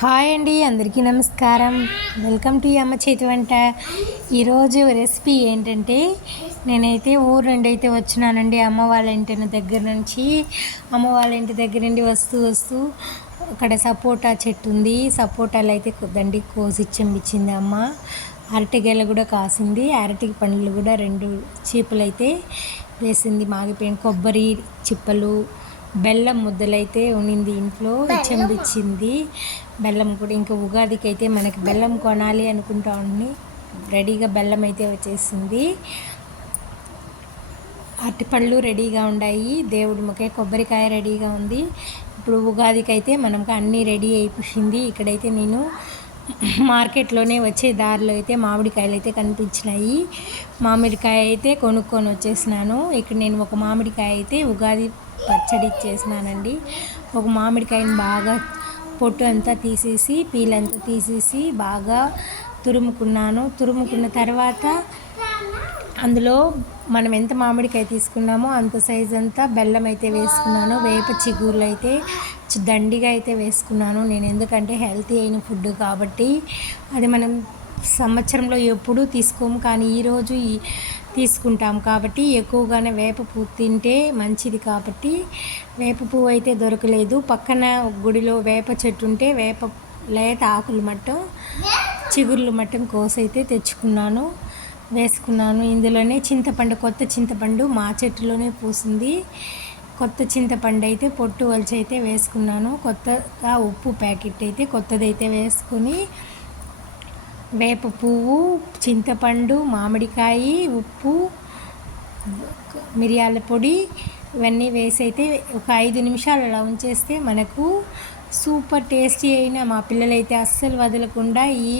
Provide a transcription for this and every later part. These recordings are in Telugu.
హాయ్ అండి, అందరికీ నమస్కారం. వెల్కమ్ టు అమ్మ చేతి వంట. ఈరోజు రెసిపీ ఏంటంటే, నేనైతే ఊరు నుండి అయితే వచ్చినానండి. అమ్మ వాళ్ళ ఇంటి దగ్గర నుంచి వస్తూ అక్కడ సపోటా చెట్టు ఉంది. సపోటాలు అయితే దండి కోసి చెంపించింది అమ్మ. అరటిగెల కూడా కాసింది. అరటి పండ్లు కూడా 2 చీపులు అయితే వేసింది. మాగిపోయిన కొబ్బరి చిప్పలు, బెల్లం ముద్దలైతే ఉన్నింది ఇంట్లో, చెంపించింది. బెల్లం కూడా ఇంకా ఉగాదికి అయితే మనకి బెల్లం కొనాలి అనుకుంటా ఉండి రెడీగా బెల్లం అయితే వచ్చేసింది. అరటిపళ్ళు రెడీగా ఉన్నాయి. దేవుడి ముఖే కొబ్బరికాయ రెడీగా ఉంది. ఇప్పుడు ఉగాదికి అయితే మనకు అన్నీ రెడీ అయిపోయింది. ఇక్కడైతే నేను మార్కెట్లోనే వచ్చే దారిలో అయితే మామిడికాయలు అయితే కనిపించినాయి. మామిడికాయ అయితే కొనుక్కొని వచ్చేసినాను. ఇక్కడ నేను ఒక మామిడికాయ అయితే ఉగాది పచ్చడి చేసినానండి. ఒక మామిడికాయని బాగా పొట్టు అంతా తీసేసి, పీల్ అంతా తీసేసి బాగా తురుముకున్న తర్వాత అందులో మనం ఎంత మామిడికాయ తీసుకున్నామో అంత సైజ్ అంతా బెల్లం అయితే వేసుకున్నాను. వేప చిగుర్లు అయితే దండిగా అయితే వేసుకున్నాను నేను, ఎందుకంటే హెల్తీ అయిన ఫుడ్ కాబట్టి. అది మనం సంవత్సరంలో ఎప్పుడూ తీసుకోము, కానీ ఈరోజు తీసుకుంటాం కాబట్టి ఎక్కువగానే వేప పువ్వు తింటే మంచిది కాబట్టి. వేప పువ్వు అయితే దొరకలేదు. పక్కన గుడిలో వేప చెట్టు ఉంటే వేప లేత ఆకులు మట్టం, చిగుర్లు మట్టం కోసైతే తెచ్చుకున్నాను, వేసుకున్నాను. ఇందులోనే కొత్త చింతపండు మా చెట్టులోనే పూసింది. కొత్త చింతపండు అయితే పొట్టు వలిచి అయితే వేసుకున్నాను. కొత్తగా ఉప్పు ప్యాకెట్ అయితే కొత్తదైతే వేసుకొని, వేప పువ్వు, చింతపండు, మామిడికాయ, ఉప్పు, మిరియాల పొడి ఇవన్నీ వేసి అయితే ఒక 5 నిమిషాలు అలా ఉంచేస్తే మనకు సూపర్ టేస్టీ అయిన, మా పిల్లలైతే అస్సలు వదలకుండా ఈ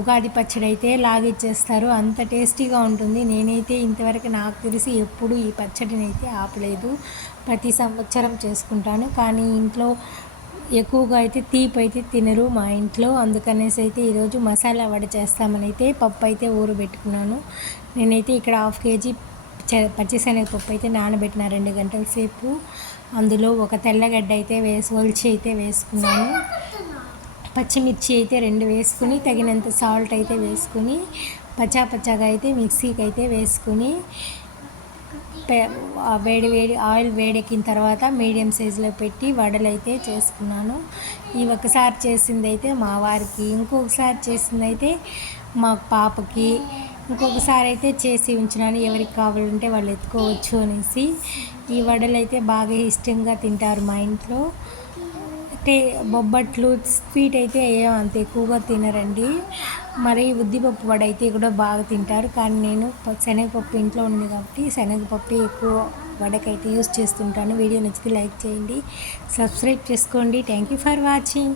ఉగాది పచ్చడి అయితే లాగిచ్చేస్తారు. అంత టేస్టీగా ఉంటుంది. నేనైతే ఇంతవరకు నాకు తెలిసి ఎప్పుడు ఈ పచ్చడిని అయితే ఆపలేదు. ప్రతి సంవత్సరం చేసుకుంటాను, కానీ ఇంట్లో ఎక్కువగా అయితే తీపి అయితే తినరు మా ఇంట్లో. అందుకనేసి అయితే ఈరోజు మసాలా వడ చేస్తామని అయితే పప్పు అయితే ఊరబెట్టుకున్నాను. నేనైతే ఇక్కడ 1/2 కేజీ పచ్చిశనగపప్పు అయితే నానబెట్టిన 2 గంటల సేపు. అందులో ఒక తెల్లగడ్డ అయితే ఒలిచి అయితే వేసుకున్నాను. పచ్చిమిర్చి అయితే 2 వేసుకుని, తగినంత సాల్ట్ అయితే వేసుకుని, పచ్చాగా అయితే మిక్సీకి అయితే వేసుకుని, వేడి ఆయిల్ వేడెక్కిన తర్వాత మీడియం సైజులో పెట్టి వడలు అయితే చేసుకున్నాను. ఈ ఒకసారి చేసింది అయితే మా వారికి, ఇంకొకసారి చేసింది అయితే మా పాపకి, ఇంకొకసారి అయితే చేసి ఉంచినాను. ఎవరికి కావాలంటే వాళ్ళు ఎత్తుకోవచ్చు అనేసి. ఈ వడలు అయితే బాగా ఇష్టంగా తింటారు మా ఇంట్లో. బొబ్బట్లు, స్వీట్ అయితే అంత ఎక్కువగా తినరండి. మరి ఉద్దిపప్పు వడ అయితే కూడా బాగా తింటారు, కానీ నేను శనగపప్పు ఇంట్లో ఉంది కాబట్టి శనగపప్పు ఎక్కువ వడకైతే యూస్ చేస్తుంటాను. వీడియో నచ్చితే లైక్ చేయండి, సబ్స్క్రైబ్ చేసుకోండి. Thank you for watching.